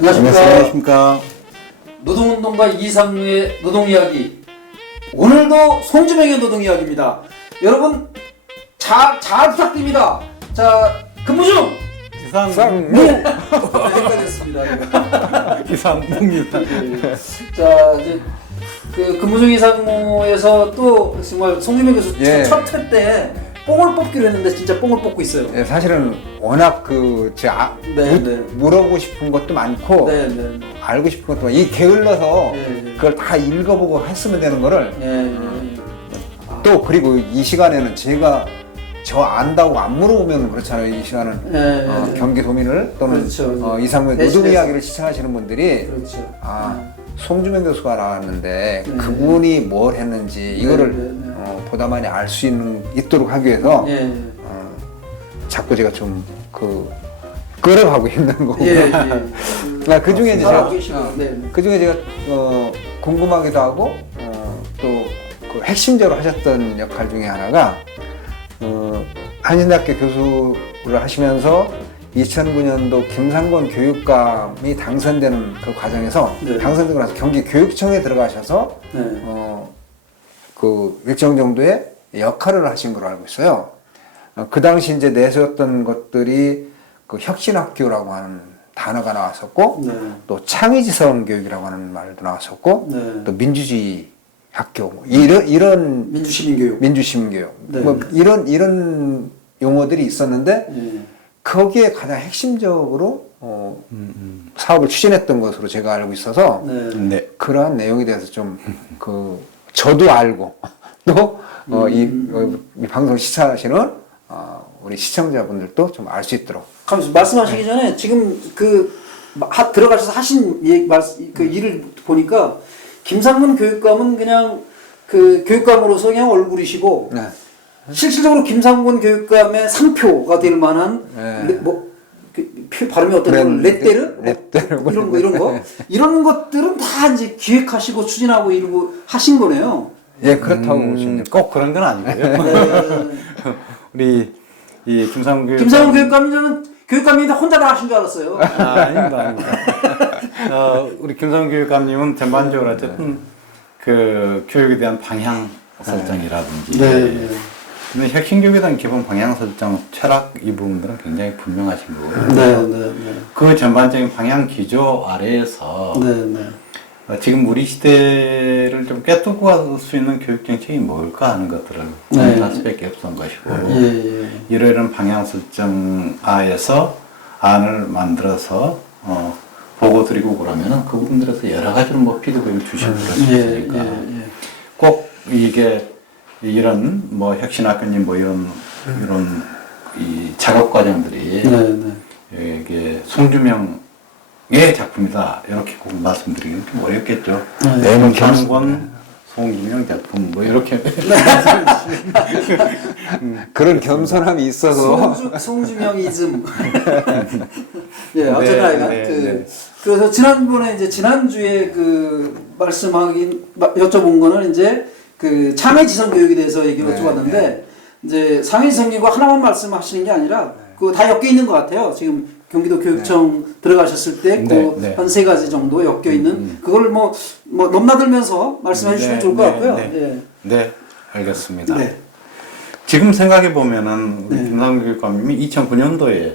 안녕하십니까. 노동운동가 이상무의 노동이야기. 오늘도 송주명의 노동이야기입니다. 여러분 잘 부탁드립니다. 자, 근무 중! 기상무. 헷갈렸습니다. 기상무입니다. 자, 이제 그 근무 중 이상무에서 또 정말 송주명 교수 첫 회 때 뽕을 뽑기로 했는데 진짜 뽕을 뽑고 있어요. 네, 사실은 워낙 물어보고 싶은 것도 많고 알고 싶은 것도 많고 이 게을러서 그걸 다 읽어보고 했으면 되는 거를 또 그리고 이 시간에는 제가 저 안다고 안 물어보면 그렇잖아요. 이 시간은 경기 도민을 또는 그렇죠. 이상무의 노동 이야기를 시청하시는 분들이 그렇죠. 송주명 교수가 나왔는데 그분이 뭘 했는지 이거를 보다 많이 알 수 있도록 하기 위해서 자꾸 제가 좀 끌어가고 있는 거고 그 중에 제가 궁금하기도 하고 또 그 핵심적으로 하셨던 역할 중에 하나가 한신대학교 교수를 하시면서 2009년도 김상곤 교육감이 당선되는 그 과정에서 당선되고 나서 경기교육청에 들어가셔서 그 일정 정도의 역할을 하신 걸로 알고 있어요. 그 당시 이제 내세웠던 것들이 그 혁신학교라고 하는 단어가 나왔었고, 또 창의지성 교육이라고 하는 말도 나왔었고, 또 민주주의 학교, 뭐 이런 민주시민교육, 뭐 이런 용어들이 있었는데, 거기에 가장 핵심적으로 사업을 추진했던 것으로 제가 알고 있어서 그러한 내용에 대해서 좀 저도 알고 또 이 방송을 시청하시는 우리 시청자분들도 좀 알 수 있도록. 말씀하시기 전에 지금 들어가셔서 하신 그 일을 보니까 김상문 교육감은 그냥 그 교육감으로서 그냥 얼굴이시고 실질적으로 김상곤 교육감의 상표가 될 만한 발음이 어떤 레떼르 이런 것들은 다 이제 기획하시고 추진하고 이러고 하신 거네요. 예, 그렇다고 보시면 꼭 그런 건 아니고요. 우리 이 김상곤 교육감은 저는 교육감인데 혼자 다 하신 줄 알았어요. 아닙니다. 우리 김상곤 교육감님은 전반적으로 어쨌든 그 교육에 대한 방향 설정이라든지 근데 혁신교육에 대한 기본 방향 설정, 철학 이 부분들은 굉장히 분명하신 거고요. 그 전반적인 방향 기조 아래에서 지금 우리 시대를 좀 깨뚫고 갈 수 있는 교육 정책이 뭘까 하는 것들을 할 수밖에 없었던 것이고 이러이런 방향 설정 하에서 안을 만들어서 보고 드리고 그러면은 그 부분들에서 여러 가지로 뭐 피드백을 주시고 그럴 수 있으니까 꼭 이게 이런 뭐 혁신학교님 뭐 이런 이 작업 과정들이 이게 송주명의 작품이다 이렇게 꼭 말씀드리기는 좀 어렵겠죠. 김상곤, 송주명 작품 뭐 이렇게 그런 겸손함이 있어서 송주명이즘. 어쨌든 그래서 지난주에 여쭤본 거는 이제 그 창의지성 교육에 대해서 얘기를 여쭤봤는데 이제 창의지성 교육 하나만 말씀하시는 게 아니라 그거 다 엮여 있는 것 같아요. 지금 경기도 교육청 들어가셨을 때 한 3가지 정도 엮여 있는 그걸 뭐 넘나들면서 말씀해 주시면 좋을 것 같고요. 네, 알겠습니다. 지금 생각해 보면은 김상곤 교육감님이 2009년도에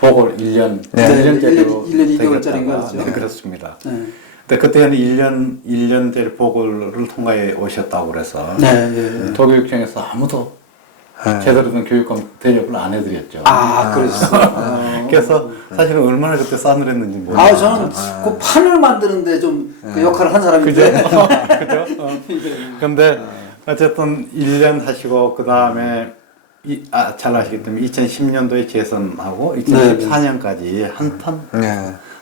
보궐 1년째로 1년 2개월짜리인가 그렇죠. 그렇습니다. 근데 그때는 1년짜리 보궐을 통과해 오셨다고 그래서 도교육청에서 아무도 제대로 된 교육감 대접을 안 해드렸죠. 그렇죠. 그래서 사실은 얼마나 그때 싸늘했는지 모르겠어요. 저는 그 판을 만드는데 좀 그 역할을 한 사람인데. 그죠? 근데 어쨌든 1년 하시고 그 다음에 잘 아시겠지만 2010년도에 재선하고 2014년까지 한 텀,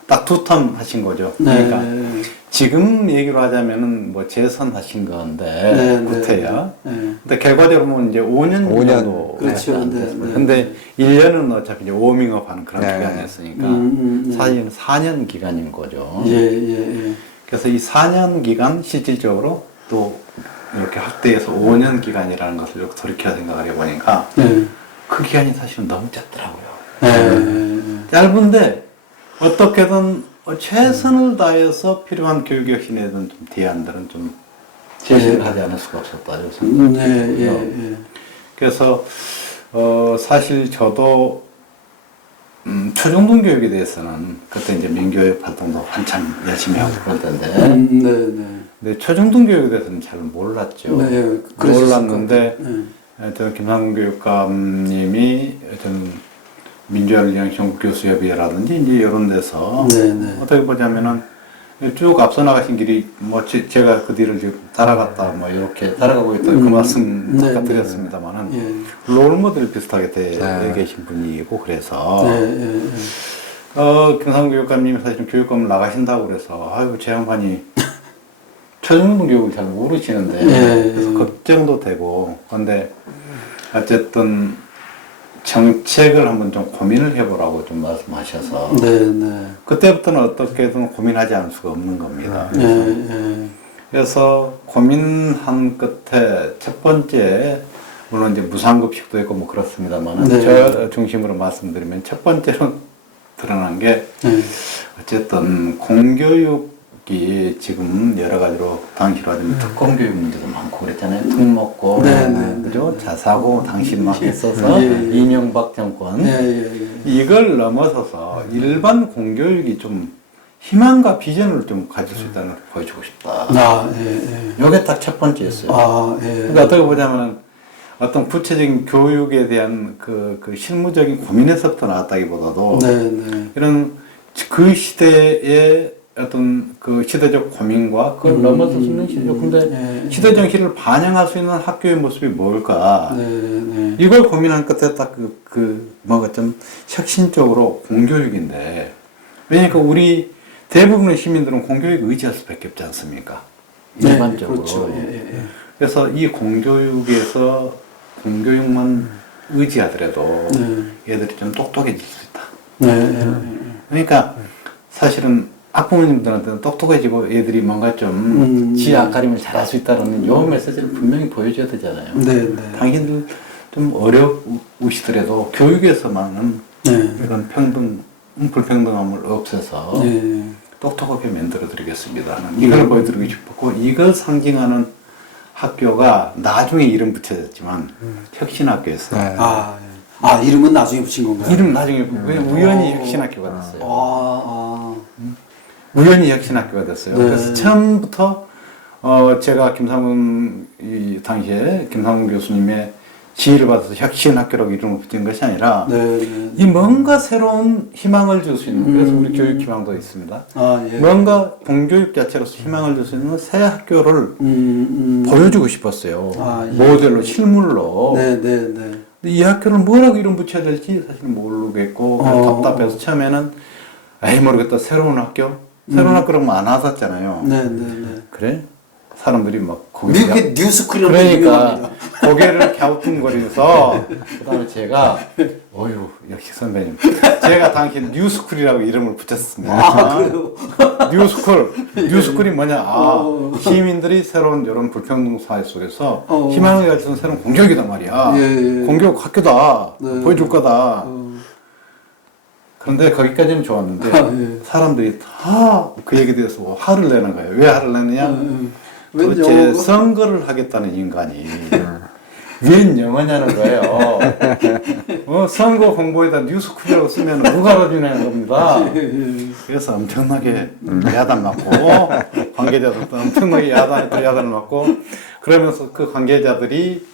딱 2텀 하신 거죠. 그러니까 지금 얘기로 하자면은 뭐 재선하신 건데 구태야. 근데 결과적으로 보면 이제 5년 정도. 그렇죠. 근데 1년은 어차피 이제 워밍업 하는 그런 기간이었으니까 사실은 4년 기간인 거죠. 그래서 이 4년 기간 실질적으로 또 이렇게 확대해서 5년 기간이라는 것을 이렇게 돌이켜 생각을 해보니까 그 기간이 사실은 너무 짧더라고요. 짧은데 어떻게든 최선을 다해서 필요한 교육혁신에 대한 좀 대안들은 좀 제시를 하지 않을 수가 없었다. 이렇게 생각합니다. 그래서 사실 저도 초중등 교육에 대해서는 그때 이제 민교육 활동도 한참 열심히 하고 그럴 텐데 근데 초중등 교육에 대해서는 잘 몰랐죠. 몰랐는데 저는 김상훈 교육감님이 어떤 민주화를 위한 전국교수협의회라든지 이제 이런 데서 어떻게 보자면은 쭉 앞서 나가신 길이 뭐 제가 그 뒤를 지금 따라갔다 뭐 이렇게 따라가고 있다 그 말씀 아까 드렸습니다만은 롤모델 비슷하게 돼 계신 분이고 그래서 김상훈 교육감님이 사실은 교육감을 나가신다고 그래서 아이고 제 양반이 초중등 교육을 잘 모르시는데 그래서 걱정도 되고 그런데 어쨌든 정책을 한번 좀 고민을 해보라고 좀 말씀하셔서 그때부터는 어떻게든 고민하지 않을 수가 없는 겁니다. 그래서 고민한 끝에 첫 번째 물론 이제 무상급식도 있고 뭐 그렇습니다만 저 중심으로 말씀드리면 첫 번째로 드러난 게 어쨌든 공교육이 지금 여러 가지로 당시로 하자면 특공교육 문제도 많고 그랬잖아요. 특목고, 그죠? 자사고 당시 막 있어서 이명박 정권 이걸 넘어서서 일반 공교육이 좀 희망과 비전을 좀 가질 수 있다는 걸 보여주고 싶다. 이게 딱 첫 번째였어요. 그러니까 어떻게 보자면 어떤 구체적인 교육에 대한 그 실무적인 고민에서부터 나왔다기보다도 이런 그 시대의 어떤 그 시대적 고민과 그걸 넘어설 수 있는 시대적 근데 시대 정신을 반영할 수 있는 학교의 모습이 뭘까 이걸 고민한 끝에 딱 뭔가 좀 혁신적으로 공교육인데 왜냐니까 우리 대부분의 시민들은 공교육 의지할 수밖에 없지 않습니까? 일반적으로. 그렇죠. 그래서 이 공교육에서 공교육만 의지하더라도 얘들이 좀 똑똑해질 수 있다. 그러니까 사실은 학부모님들한테는 똑똑해지고 애들이 뭔가 좀 지 앞가림을 잘할 수 있다는 요 메시지를 분명히 보여줘야 되잖아요. 당신들 좀 어려우시더라도 교육에서만은 이런 불평등함을 없애서 똑똑하게 만들어 드리겠습니다. 이걸 보여드리고 싶었고 이걸 상징하는 학교가 나중에 이름 붙여졌지만 혁신학교였어요. 이름은 나중에 붙인 건가요? 이름 나중에 왜 우연히 혁신학교가 됐어요. 우연히 혁신학교가 됐어요. 그래서 처음부터 제가 김상훈 당시에 김상훈 교수님의 지휘를 받아서 혁신학교라고 이름을 붙인 것이 아니라 이 뭔가 새로운 희망을 줄 수 있는 그래서 우리 교육희망도 있습니다. 뭔가 공교육 자체로서 희망을 줄 수 있는 새 학교를 보여주고 싶었어요. 모델로 실물로. 근데 이 학교를 뭐라고 이름 붙여야 될지 사실 모르겠고 답답해서 처음에는 에이 모르겠다 새로운 학교? 새로운 학교라면 안 하셨잖아요. 그래? 사람들이 막 미국의 뉴스쿨이라고 그러니까 고개를 갸우뚱거리면서 그다음에 제가 어휴 역시 선배님 제가 당시 뉴스쿨이라고 이름을 붙였습니다. 그래요? 뉴스쿨이 뭐냐 시민들이 새로운 이런 불평등 사회 속에서 희망을 가지는 새로운 공교육이단 말이야. 공교육 학교다. 보여줄 거다. 그런데 거기까지는 좋았는데 사람들이 다 그 얘기에 대해서 화를 내는 거예요. 왜 화를 내느냐? 도대체 선거를 하겠다는 인간이 웬 영어냐는 거예요. 선거 홍보에다 뉴스쿨이라고 쓰면 누가 알아주냐는 겁니다. 그래서 엄청나게 야단 맞고 관계자들도 엄청나게 야단을 맞고 그러면서 그 관계자들이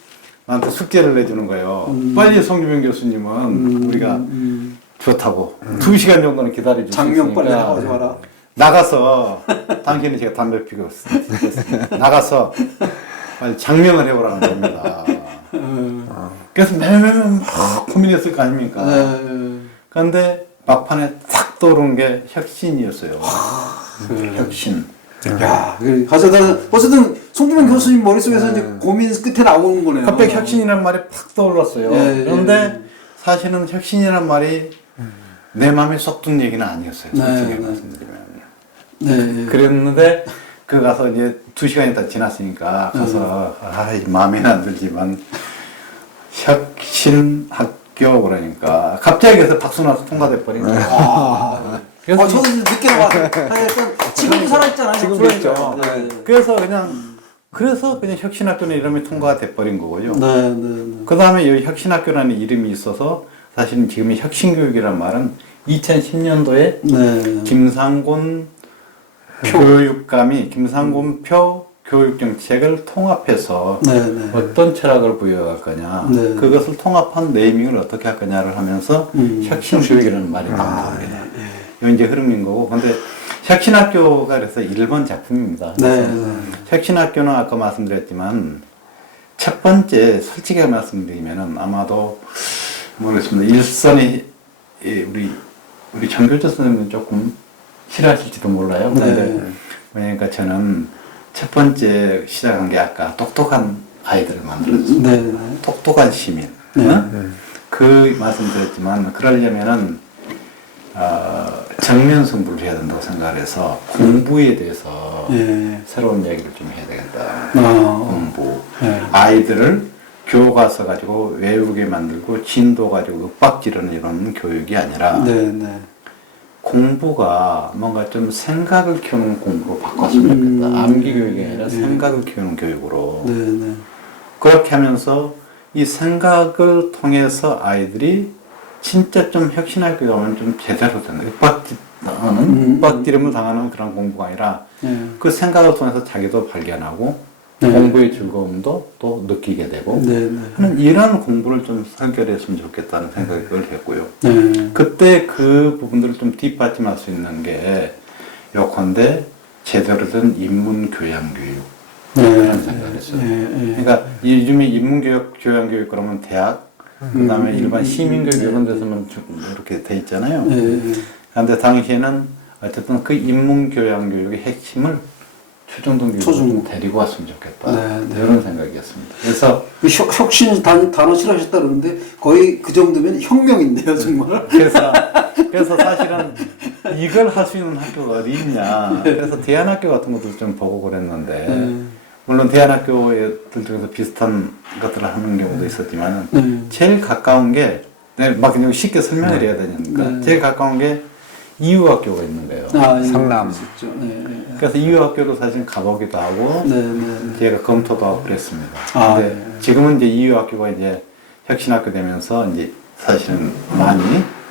나한테 숙제를 내주는 거예요. 빨리 송주명 교수님은 우리가 좋다고 2시간 정도는 기다려 주시니까 장명 빨리 나오지 마라. 나가서 당신은 제가 담배 피고 있습니다. 나가서 빨리 장명을 해보라는 겁니다. 그래서 매일매일 막 고민했을 거 아닙니까? 그런데 막판에 탁 떠오른 게 혁신이었어요. 혁신. 야, 어쨌든 송주명 교수님 머릿속에서 이제 고민 끝에 나오는 거네요. 갑자기 혁신이라는 말이 팍 떠올랐어요. 그런데 사실은 혁신이라는 말이 내 마음에 쏙 든 얘기는 아니었어요. 솔직히 말씀드리면. 그랬는데 그 가서 이제 2시간이 다 지났으니까 가서 마음에는 안 들지만 혁신학교 그러니까 갑자기 그래서 박수 나서 통과돼 버린 거예요. 그래서 저도 이제 늦게 나왔어요. 약간 지금도 살아있잖아요. 지금도 그러니까. 있죠. 네. 그래서 그냥 혁신학교는 이름이 통과가 돼버린 거고요. 네, 네, 그 다음에 여기 혁신학교라는 이름이 있어서 사실은 지금 혁신교육이란 말은 2010년도에 네. 김상곤 교육감이 김상곤표 교육정책을 통합해서 네, 네. 어떤 철학을 부여할 거냐, 네. 그것을 통합한 네이밍을 어떻게 할 거냐를 하면서 혁신교육이라는 말이 나온 겁니다. 이건 이제 흐름인 거고, 근데 혁신학교가 그래서 1번 작품입니다. 네, 그래서 네. 혁신학교는 아까 말씀드렸지만 첫 번째 솔직히 말씀드리면은 아마도 모르겠습니다. 일선이 우리 정교조 선생님은 조금 싫어하실지도 몰라요. 그런데 네. 그러니까 저는 첫 번째 시작한 게 아까 똑똑한 아이들을 만들어줬어요. 네, 네. 똑똑한 시민. 네. 응? 그 말씀드렸지만 그러려면은 정면 승부를 해야 된다고 생각을 해서 공부에 대해서 예. 새로운 이야기를 좀 해야 되겠다. 공부. 네. 아이들을 교과서 가지고 외우게 만들고 진도 가지고 윽박 지르는 이런 교육이 아니라 네, 네. 공부가 뭔가 좀 생각을 키우는 공부로 바꿨으면 좋겠다. 암기 교육이 아니라 생각을 키우는 교육으로. 네, 네. 그렇게 하면서 이 생각을 통해서 아이들이 진짜 좀 혁신할 경우는 좀 제대로 되는 윽박지름을 당하는 그런 공부가 아니라 그 생각을 통해서 자기도 발견하고 공부의 즐거움도 또 느끼게 되고 하는 이런 공부를 좀 선결했으면 좋겠다는 생각을 했고요. 그때 그 부분들을 좀 뒷받침할 수 있는 게 요컨대 제대로 된 인문교양교육 그런 생각을 했어요. 그러니까 요즘에 인문교양 교육 그러면 대학 그 다음에 일반 시민교육 이런 데서만 이렇게 돼 있잖아요. 그런데 당시에는 어쨌든 그 인문교양교육의 핵심을 초중등 교육을 좀 데리고 왔으면 좋겠다. 이런 생각이었습니다. 그래서 혁신 단어 싫어하셨다 그러는데 거의 그 정도면 혁명인데요, 정말. 그래서 사실은 이걸 할 수 있는 학교가 어디 있냐. 그래서 대안학교 같은 것도 좀 보고 그랬는데 물론 대안학교 애들 중에서 비슷한 것들을 하는 경우도 있었지만 제일 가까운 게 막 그냥 쉽게 설명을 해야 되니까 제일 가까운 게 이유학교가 있는 거예요. 성남. 그래서 이유학교도 사실 가보기도 하고 제가 검토도 하고 그랬습니다. 근데 지금은 이제 이유학교가 이제 혁신학교 되면서 이제 사실은 많이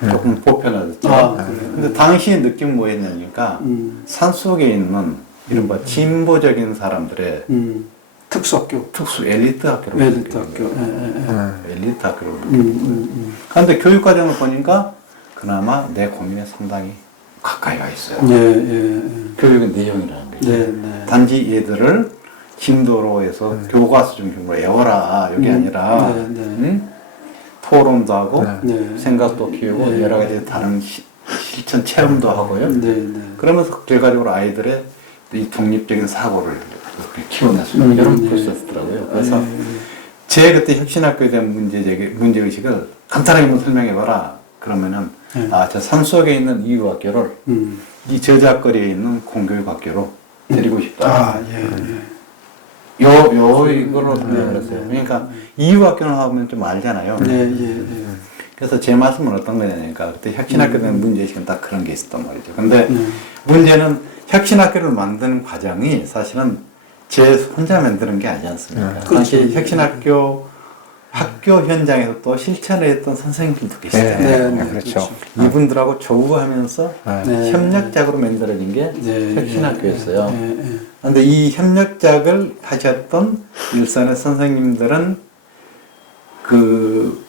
조금 보편화됐죠. 근데 당시의 느낌은 뭐였냐니까 산속에 있는 이른바 진보적인 사람들의 특수 엘리트 학교로 엘리트 학교. 엘리트 학교로 그런데 교육 과정을 보니까 그나마 내 고민에 상당히 가까이 와 있어요. 교육의 내용이라는 거죠. 단지 얘들을 진도로 해서 교과서 중심으로 외워라 여기 아니라 토론도 하고 생각도 키우고 여러 가지 다른 실천 체험도 하고요. 그러면서 결과적으로 아이들의 이 독립적인 사고를 키워냈습니다. 이런 프로세스더라고요. 그래서 제 그때 혁신학교에 대한 문제의식을 간단하게 한번 설명해봐라. 그러면은 저 산속에 있는 이유학교를 이 저작거리에 있는 공교육학교로 데리고 싶다. 이걸로 설명을 했어요. 그러니까 이유학교는 하면 좀 알잖아요. 그래서 제 말씀은 어떤 거냐니까 그때 혁신학교에 대한 문제의식은 딱 그런 게 있었단 말이죠. 근데 문제는 혁신학교를 만드는 과정이 사실은 제 혼자 만드는 게 아니지 않습니까? 당시 혁신학교 학교 현장에서 또 실천을 했던 선생님들도 계시잖아요. 그렇죠. 이분들하고 조우하면서 협력작으로 만들어진 게 혁신학교였어요. 그런데 이 협력작을 하셨던 일선의 선생님들은 그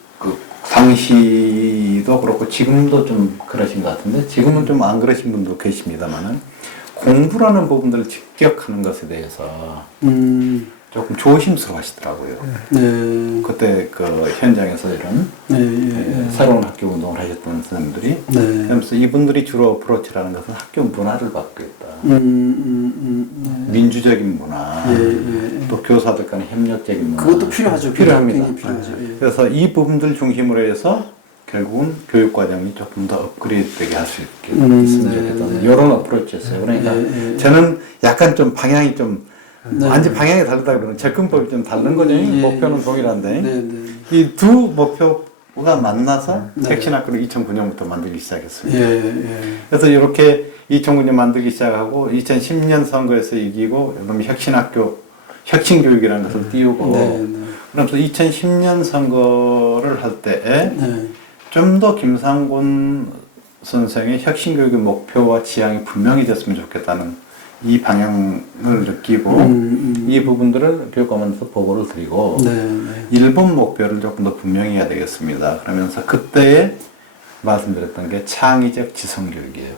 당시도 그렇고 지금도 좀 그러신 것 같은데 지금은 좀 안 그러신 분도 계십니다만은 공부라는 부분들을 직접 하는 것에 대해서 조금 조심스러워하시더라고요. 그때 그 현장에서 이런 새로운 학교 운동을 하셨던 선생님들이 그러면서 이분들이 주로 어프로치라는 것은 학교 문화를 바꾸겠다. 민주적인 문화, 또 교사들 간의 협력적인 문화. 그것도 필요하죠. 필요합니다. 필요하죠. 그래서 이 부분들 중심으로 해서 결국은 교육 과정이 조금 더 업그레이드되게 할 수 있게 있으면 좋겠다는 이런 어프로치였어요. 그러니까 저는 약간 좀 방향이 좀 완전 방향이 다르다 그러면 접근법이 좀 다른 거죠. 목표는 동일한데 이 두 목표 학교가 만나서 네. 혁신학교를 2009년부터 만들기 시작했습니다. 예. 그래서 이렇게 2009년 만들기 시작하고 2010년 선거에서 이기고 그다음에 혁신학교, 혁신교육이라는 것을 띄우고 네. 그러면서 2010년 선거를 할 때에 네. 좀 더 김상곤 선생의 혁신교육의 목표와 지향이 분명히 됐으면 좋겠다는 이 방향을 느끼고 이 부분들을 교육감한테 보고를 드리고 네. 1번 목표를 조금 더 분명히 해야 되겠습니다. 그러면서 그때에 말씀드렸던 게 창의적 지성교육이에요.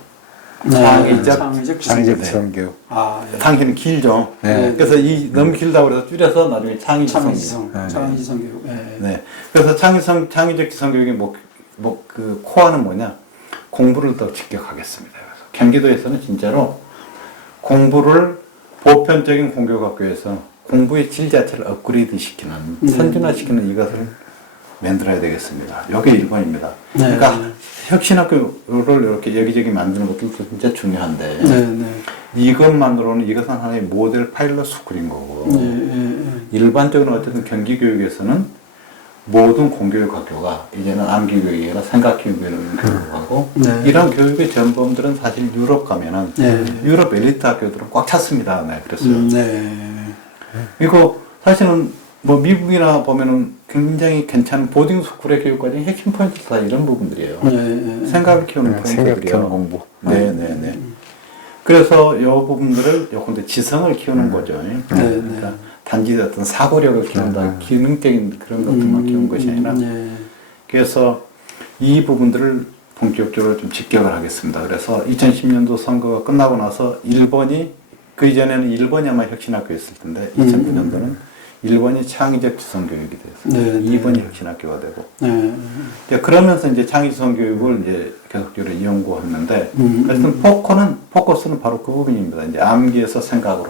창의적 창의적 지성교육. 아, 예. 당신은 길죠. 네. 그래서 이 너무 길다고 그래서 줄여서 나중에 창의지성. 창의지성 교육. 예. 네. 그래서 창의적 지성교육의 그 코어는 뭐냐? 공부를 더 직격하겠습니다. 그래서 경기도에서는 진짜로 공부를 보편적인 공교육학교에서 공부의 질 자체를 업그레이드 시키는, 선진화시키는 이것을 만들어야 되겠습니다. 이게 1번입니다. 네. 그러니까 혁신학교를 이렇게 여기저기 만드는 것도 진짜 중요한데 네. 이것만으로는 이것은 하나의 모델 파일럿 스쿨인 거고 일반적으로 어쨌든 경기교육에서는 모든 공교육학교가 이제는 암기교육이 아니라 생각교육이라는 교육하고 이런 교육의 전범들은 사실 유럽 가면은 유럽 엘리트 학교들은 꽉 찼습니다. 네, 그랬어요. 그리고 사실은 뭐 미국이나 보면은 굉장히 괜찮은 보딩 스쿨의 교육 과정의 핵심 포인트가 이런 부분들이에요. 생각을 키우는 포인트들이요. 생각 키우는 공부. 네네네. 그래서 이 부분들을 요컨대 지성을 키우는 거죠. 그러니까 단지 어떤 사고력을 키운다, 기능적인 그런 것들만 키우는 것이 아니라 그래서 이 부분들을 본격적으로 좀 직격을 하겠습니다. 그래서 2010년도 선거가 끝나고 나서 1번이 그 이전에는 1번이 아마 혁신학교였을 텐데 2009년도는 1번이 창의적 지성교육이 됐어요. 2번이 혁신학교가 되고. 이제 그러면서 이제 창의지성교육을 이제 계속적으로 연구했는데, 어쨌든 포커스는 바로 그 부분입니다. 이제 암기에서 생각으로.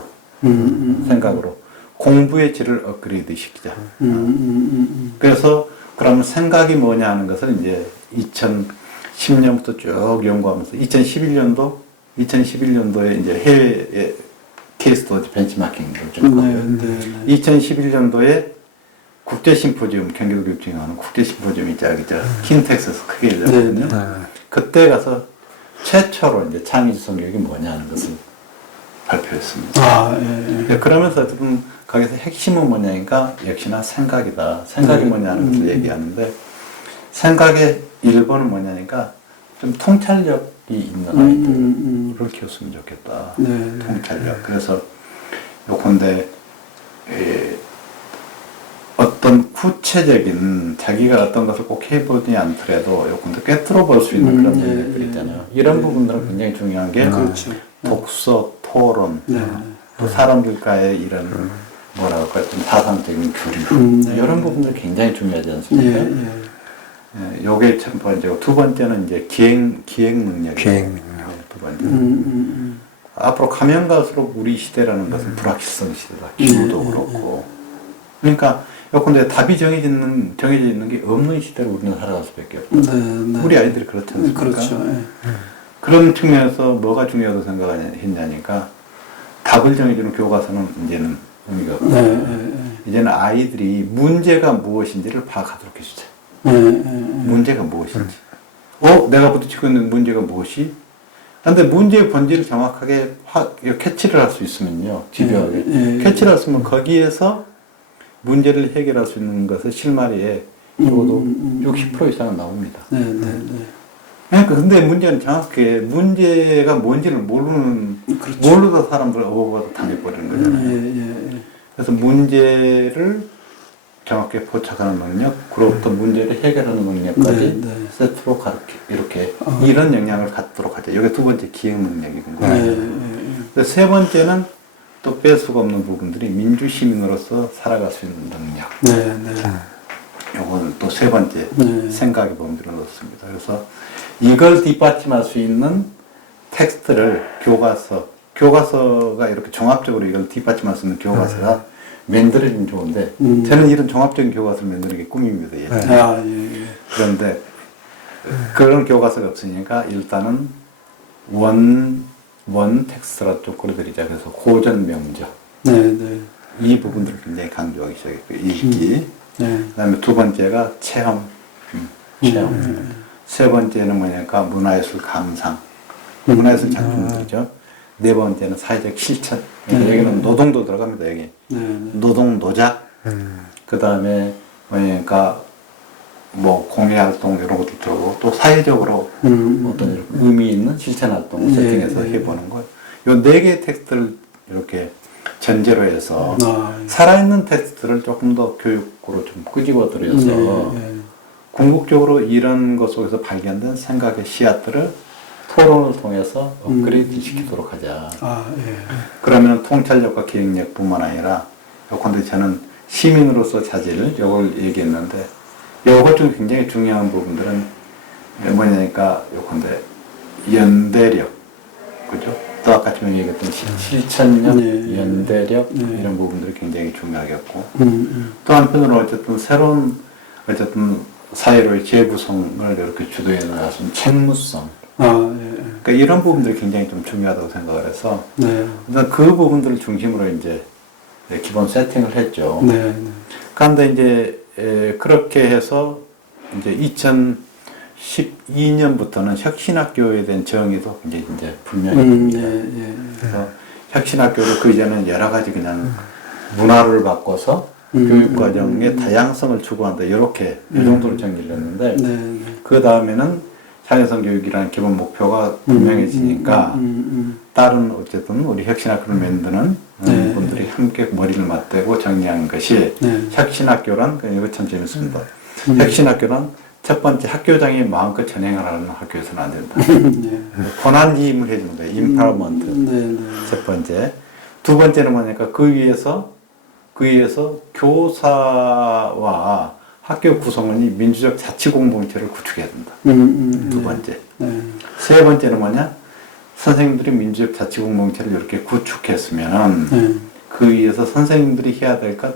공부의 질을 업그레이드 시키자. 그래서 그러면 생각이 뭐냐 하는 것을 이제 2010년부터 쭉 연구하면서 2011년도에 이제 해외 케이스도 벤치마킹을 좀 하고요. 2011년도에 국제심포지움, 경기도 교육청이 하는 국제심포지움이 킨텍스에서 크게 열렸거든요. 그때 가서 최초로 이제 창의지성 교육이 뭐냐 하는 것을 발표했습니다. 그러면서 어쨌든 거기서 핵심은 뭐냐니까 역시나 생각이다. 생각이 뭐냐 하는 것을 얘기하는데 생각의 1번은 뭐냐니까 좀 통찰력이 있는 아이들을 키웠으면 좋겠다. 통찰력. 그래서 요컨대 어떤 구체적인 자기가 어떤 것을 꼭 해보지 않더라도 요컨대 꿰뚫어 볼 수 있는 그런 능력들 있잖아요. 이런 부분들은 굉장히 중요한 게 독서, 토론, 또 사람들과의 이런 뭐라고 할까 좀 사상적인 교류 이런 부분들 굉장히 중요하지 않습니까? 요게 첫 번째고 두 번째는 이제 기획 능력이에요. 두 번째. 앞으로 가면 갈수록 우리 시대라는 것은 불확실성 시대다. 기후도 그렇고. 그러니까 요컨대 답이 정해져 있는 게 없는 시대로 우리는 살아갈 수밖에 없다. 우리 아이들이 그렇지 않습니까? 그렇죠. 그런 측면에서 뭐가 중요하다고 생각했냐니까 답을 정해주는 교과서는 이제는 의미가 없다. 이제는 아이들이 문제가 무엇인지를 파악하도록 해주자. 문제가 무엇인지. 내가 부딪히고 있는 문제가 무엇이? 근데 문제의 본질을 정확하게 캐치를 할 수 있으면요. 집요하게. 캐치를 했으면 거기에서 문제를 해결할 수 있는 것을 실마리에 적어도 60% 이상은 나옵니다. 그러니까 근데 문제는 정확하게 문제가 뭔지를 모르다 사람들 어버버도 당해버리는 거잖아요. 그래서 문제를 정확하게 포착하는 능력, 그로부터 문제를 해결하는 능력까지 세트로 이렇게 이런 영향을 갖도록 하죠. 이게 두 번째 기획 능력이군요. 세 번째는 또 뺄 수가 없는 부분들이 민주시민으로서 살아갈 수 있는 능력. 요거는 또 세 번째 생각의 범위를 넣습니다. 그래서 이걸 뒷받침할 수 있는 텍스트를 교과서가 이렇게 종합적으로 이걸 뒷받침할 수 있는 교과서가 만들어지면 좋은데 저는 이런 종합적인 교과서를 만드는 게 꿈입니다. 그런데 그런 교과서가 없으니까 일단은 원 텍스트라 좀 끌어들이자. 그래서 고전 명저 이 부분들을 굉장히 강조하기 시작했고요. 읽기. 그다음에 두 번째가 체험. 체험. 세 번째는 뭐냐니까 문화예술 감상, 문화예술 작품들이죠. 네 번째는 사회적 실천. 여기는 노동도 들어갑니다. 여기 노동 노작. 그 다음에 뭐냐니까 뭐 공예 활동 이런 것도 들어오고 또 사회적으로 어떤 이렇게 의미 있는 실천 활동을 세팅해서 해보는 거. 요 네 개의 텍스트를 이렇게 전제로 해서 살아있는 텍스트를 조금 더 교육으로 좀 끄집어들여서 궁극적으로 이런 것 속에서 발견된 생각의 씨앗들을 토론을 통해서 업그레이드 시키도록 하자. 그러면 통찰력과 기획력뿐만 아니라 요컨대 저는 시민으로서 자질 요걸 얘기했는데 요것 중 굉장히 중요한 부분들은 뭐냐니까 요컨대 연대력, 그죠? 또 아까 좀 얘기했던 실천력, 연대력 이런 부분들이 굉장히 중요하겠고 또 한편으로 어쨌든 새로운 어쨌든 사회로의 재구성을 이렇게 주도해 나가신 책무성 그러니까 이런 부분들이 굉장히 좀 중요하다고 생각을 해서 그 부분들을 중심으로 이제 기본 세팅을 했죠. 그런데 이제 그렇게 해서 이제 2012년부터는 혁신학교에 대한 정의도 이제 분명해집니다. 그래서 혁신학교를 그 이전에는 여러 가지 그냥 문화를 바꿔서 교육과정의 다양성을 추구한다 이렇게 이 정도로 정리를 했는데 그 다음에는 창의성 교육이라는 기본 목표가 분명해지니까 다른 어쨌든 우리 혁신학교를 만드는 분들이 함께 머리를 맞대고 정리한 것이 혁신학교란 이거 참 재밌습니다. 혁신학교란 첫 번째 학교장이 마음껏 전행하라는 학교에서는 안 된다. 권한이임을 해주는 거예요. 임파워먼트. 첫 번째. 두 번째는 뭐냐니까 그 위에서 교사와 학교 구성원이 민주적 자치공동체를 구축해야 된다. 두 번째. 세 번째는 뭐냐? 선생님들이 민주적 자치공동체를 이렇게 구축했으면은 그 위에서 선생님들이 해야 될 것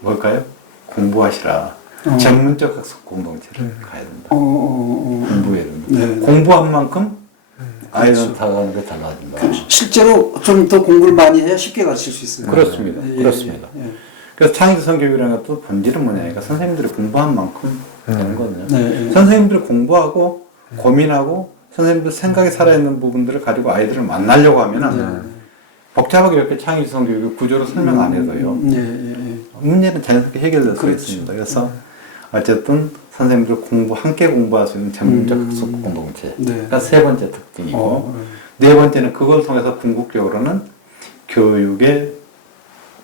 뭘까요? 공부하시라. 전문적 학습 공동체를 가야 된다. 공부해야 된다. 공부한 만큼 아이들 다가가는 게 달라진다. 실제로 좀 더 공부를 많이 해야 쉽게 가르칠 수 있어요. 그렇습니다. 그렇습니다. 그래서 창의성 교육이라는 것도 본질은 뭐냐니까 선생님들이 공부한 만큼 되는 거거든요. 선생님들이 공부하고 고민하고 선생님들 생각이 살아있는 부분들을 가지고 아이들을 만나려고 하면은 복잡하게 이렇게 창의성 교육을 구조로 설명 안 해도요. 문제는 자연스럽게 해결될 수 있습니다. 그래서 어쨌든 선생님들 함께 공부할 수 있는 전문적 학습 공동체가 세 번째 특징이고 네 번째는 그걸 통해서 궁극적으로는 교육의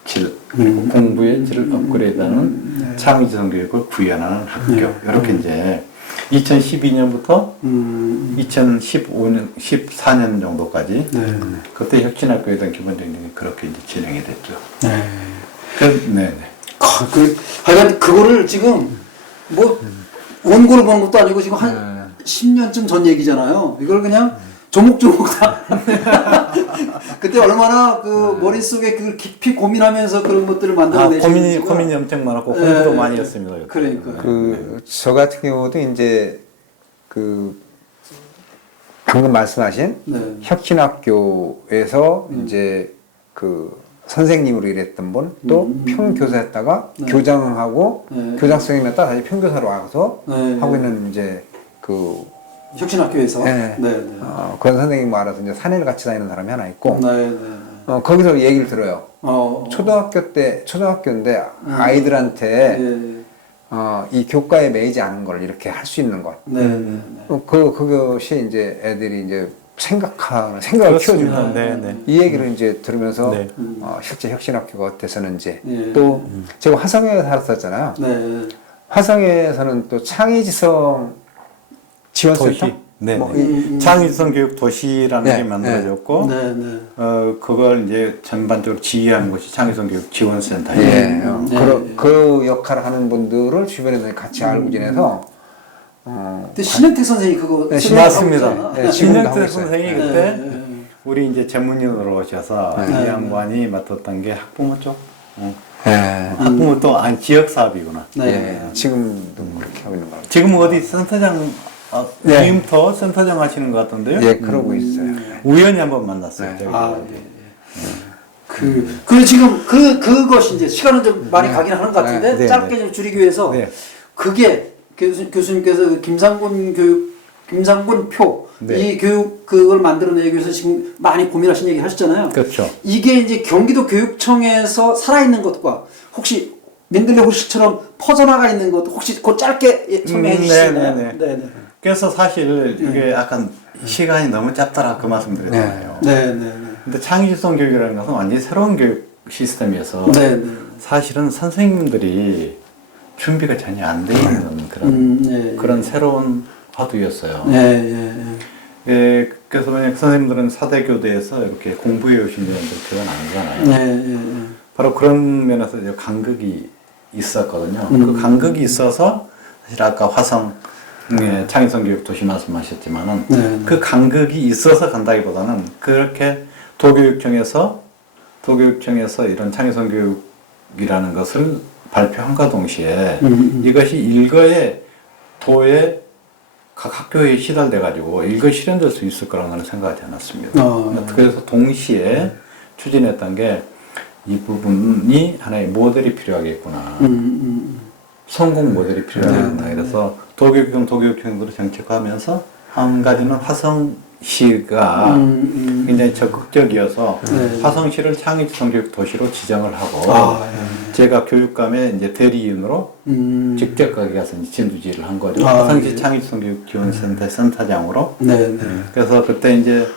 질, 그리고 공부의 질을 업그레이드하는 창의성 교육을 구현하는 학교. 이렇게 이제 2012년부터 2015년, 14년 정도까지 그때 혁신학교에 대한 기본적인 게 그렇게 이제 진행이 됐죠. 하여간 그거를 지금 뭐 원고를 보는 것도 아니고 지금 한 10년쯤 전 얘기잖아요. 이걸 그냥 조목조목 다 그때 얼마나 그 머릿속에 그 깊이 고민하면서 그런 것들을 만들어내셨는지 고민이 엄청 많았고 공부도 많이 했습니다. 그러니까 저 같은 경우도 이제 방금 말씀하신 혁신학교에서 이제 선생님으로 일했던 분, 또 평교사였다가 교장하고 교장 선생님이 따라 다시 평교사로 와서 하고 있는 이제 혁신학교에서 그런 선생님 알아서 이제 산에를 같이 다니는 사람이 하나 있고 거기서 얘기를 들어요. 초등학교인데 아이들한테 이 교과에 매이지 않은 걸 이렇게 할 수 있는 것. 그것이 이제 애들이 이제 생각을 키워주는 이 얘기를 이제 들으면서 실제 혁신학교가 어땠었는지 또 제가 화성에 살았었잖아요. 화성에서는 또 창의지성 지원센터? 창의성 교육 도시라는 게 만들어졌고 그걸 이제 전반적으로 지휘하는 것이 창의성 교육 지원센터예요. 그 역할을 하는 분들을 주변에서 같이 알고 지내서 근데 신영택 선생이 그거 맞습니다. 신영택 선생이 그때 우리 이제 전문위원으로 오셔서 이 양반이 맡았던 게 학부모 쪽. 학부모 또 지역 사업이구나. 지금도 그렇게 하고 있는 것 같아요. 지금 어디 센터장 지금부터 센터장 하시는 것 같던데요? 그러고 있어요. 우연히 한번 만났어요. 그 지금 그것이 이제 시간은 좀 많이 가긴 하는 것 같은데 짧게 좀 줄이기 위해서 그게 교수님께서 그 김상곤 표, 네. 이 교육 그걸 만들어내기 위해서 지금 많이 고민하신 얘기 하셨잖아요. 그렇죠. 이게 이제 경기도 교육청에서 살아있는 것과 혹시 민들레 호실처럼 퍼져나가 있는 것도 혹시 그 짧게 설명해 주시나요? 네네. 그래서 사실 이게 약간 시간이 너무 짧다라 그 말씀드렸잖아요. 네네. 근데 창의지성 교육이라는 것은 완전히 새로운 교육 시스템이어서 네네. 사실은 선생님들이 준비가 전혀 안 돼 있는 그런 그런 새로운 화두였어요. 예, 그래서 만약 선생님들은 사대 교대에서 이렇게 공부해 오신 분들 교원 아니잖아요. 바로 그런 면에서 이제 간극이 있었거든요. 그 간극이 있어서 사실 아까 화성 창의성 교육 도시 말씀하셨지만은 그 간극이 있어서 간다기보다는 그렇게 도교육청에서 이런 창의성 교육이라는 것을 발표함과 동시에 이것이 일거에 도에 각 학교에 시달돼 가지고 일거 실현될 수 있을 거라고 나는 생각하지 않았습니다. 그래서 동시에 추진했던 게 이 부분이 하나의 모델이 필요하겠구나. 성공 모델이 필요하겠구나. 그래서 도교육청으로 정책화하면서 한 가지는 화성시가 굉장히 적극적이어서 화성시를 창의지성 교육 도시로 지정을 하고 제가 교육감의 이제 대리인으로 직접 거기 가서 이제 진두지휘를 한 거죠. 화성시 창의지성 교육 지원센터 센터장으로. 그래서 그때 이제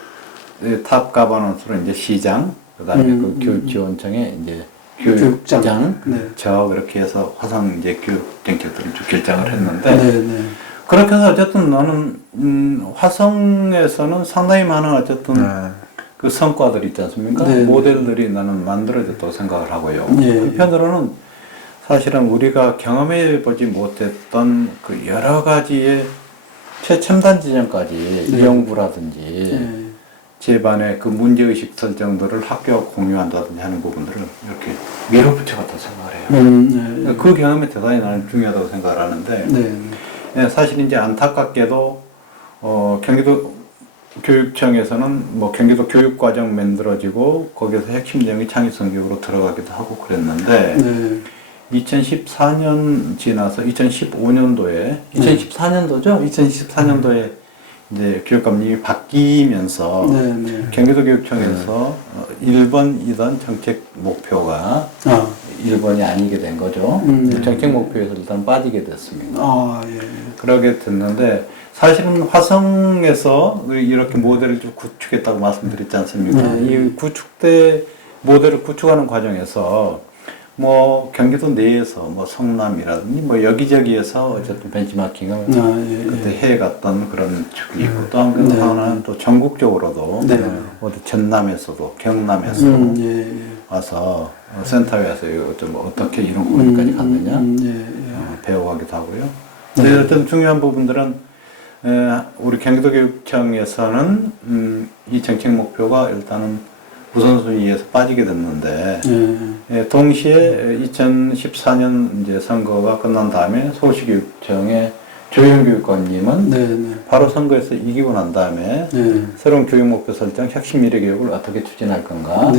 탑 가버넌스로 이제 시장, 그다음에 그 교육지원청에 이제 교육장, 저 그렇게 해서 화성 이제 교육 정책들을 쭉 결정을 했는데 그렇게 해서 어쨌든 나는 화성에서는 상당히 많은 어쨌든 그 성과들이 있지 않습니까? 모델들이 나는 만들어졌다고 생각을 하고요. 한편으로는 사실은 우리가 경험해 보지 못했던 그 여러 가지의 최첨단 지점까지 연구라든지 제반의 그 문제의식 설정들을 학교와 공유한다든지 하는 부분들을 이렇게 밀어붙여갔다고 생각을 해요. 그 경험이 대단히 나는 중요하다고 생각을 하는데 사실 이제 안타깝게도 경기도 교육청에서는 뭐 경기도 교육과정 만들어지고 거기서 핵심 내용이 창의성 교육으로 들어가기도 하고 그랬는데 2014년 지나서 2015년도에 2014년도죠? 2014년도에 이제 교육감님이 바뀌면서 경기도 교육청에서 1번이던 정책 목표가 1번이 아니게 된 거죠. 정책 목표에서 일단 빠지게 됐습니다. 그러게 됐는데 사실은 화성에서 이렇게 모델을 좀 구축했다고 말씀드렸지 않습니까? 이 모델을 구축하는 과정에서 뭐 경기도 내에서 뭐 성남이라든지 뭐 여기저기에서 어쨌든 벤치마킹을 그때 해갔던 그런 축이 있고 또 하나는 또 전국적으로도 어디 전남에서도 경남에서도 와서 센터에 와서 좀 어떻게 이런 부분까지 갔느냐 배워가기도 하고요. 근데 어떤 중요한 부분들은 우리 경기도교육청에서는 이 정책 목표가 일단은 우선순위에서 빠지게 됐는데 동시에 2014년 이제 선거가 끝난 다음에 서울시교육청의 조영교육관님은 바로 선거에서 이기고 난 다음에 새로운 교육 목표 설정, 핵심 미래 교육을 어떻게 추진할 건가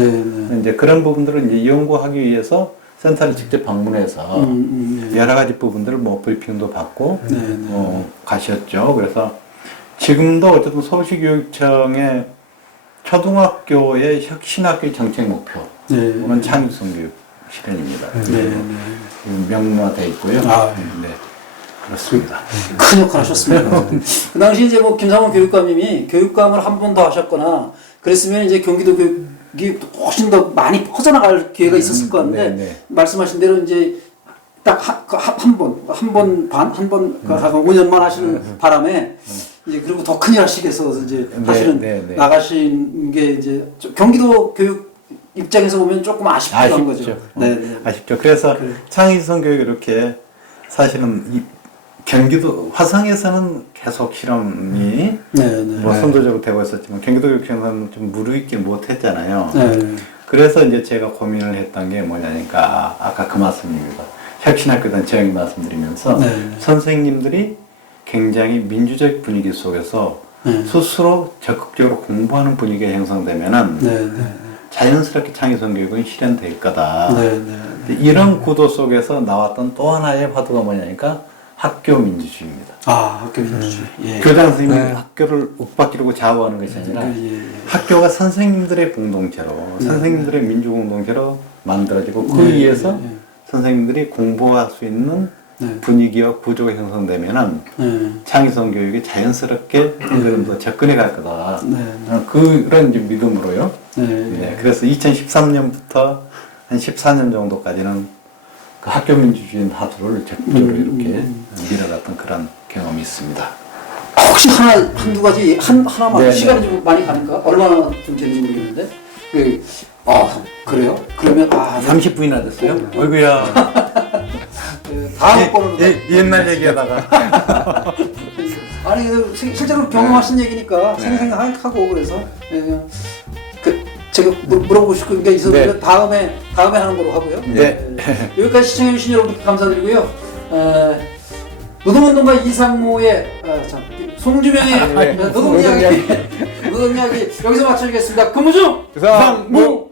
이제 그런 부분들을 이제 연구하기 위해서 센터를 직접 방문해서 여러 가지 부분들을 뭐 브리핑도 받고 가셨죠. 그래서 지금도 어쨌든 서울시교육청의 초등학교의 혁신학교 정책 목표는 창의성 교육 실현입니다. 명문화되어 있고요. 그렇습니다. 큰 역할 하셨습니다. 그 당시 이제 뭐 김상원 교육감님이 교육감을 한 번 더 하셨거나 그랬으면 이제 경기도 교육이 훨씬 더 많이 퍼져나갈 기회가 있었을 것 같은데 말씀하신 대로 이제 딱 한 번 반, 5년만 하시는 바람에 이제 그리고 더 큰일 하시겠어 이제 사실은 나가신 게 이제 경기도 교육 입장에서 보면 조금 아쉽기도 거죠. 아쉽죠. 그래서 창의성 교육이 이렇게 사실은 이 경기도 화성에서는 계속 실험이 뭐 선도적으로 되고 있었지만 경기도 교육청에서는 좀 무르익지 못했잖아요. 그래서 이제 제가 고민을 했던 게 뭐냐니까 아까 그 말씀입니다. 혁신학교에 대한 제안이 말씀드리면서 선생님들이 굉장히 민주적 분위기 속에서 스스로 적극적으로 공부하는 분위기가 형성되면은 자연스럽게 창의성 교육은 실현될 거다. 이런 구도 속에서 나왔던 또 하나의 화두가 뭐냐니까 학교 민주주의입니다. 학교 민주주의. 예. 교장 선생님이 학교를 윽박지르고 좌우하는 것이 아니라 학교가 선생님들의 공동체로 선생님들의 민주 공동체로 만들어지고 그 위에서 선생님들이 공부할 수 있는 분위기와 구조가 형성되면은 창의성 교육이 자연스럽게 어느 정도 접근해 갈 거다. 그런 이제 믿음으로요. 네, 그래서 2013년부터 한 14년 정도까지는 그 학교 민주주의 하두를 적극적으로 이렇게 밀어갔던 그런 경험이 있습니다. 혹시 한두 가지, 하나만 네, 시간이 좀 많이 가니까? 얼마나 좀 되는지 모르겠는데. 그래요? 그러면, 30분이나 됐어요? 어이구야. 다음 거는. 옛날 얘기하다가. 아니, 실제로 경험하신 얘기니까 생생하고 그래서. 제가 물어보고 싶은 게 있었는데 다음에 하는 걸로 하고요. 여기까지 시청해주신 여러분께 감사드리고요. 노동운동가 이상모의 송주명의 노동이야기 여기서 마쳐주겠습니다. 근무 중! 이상무!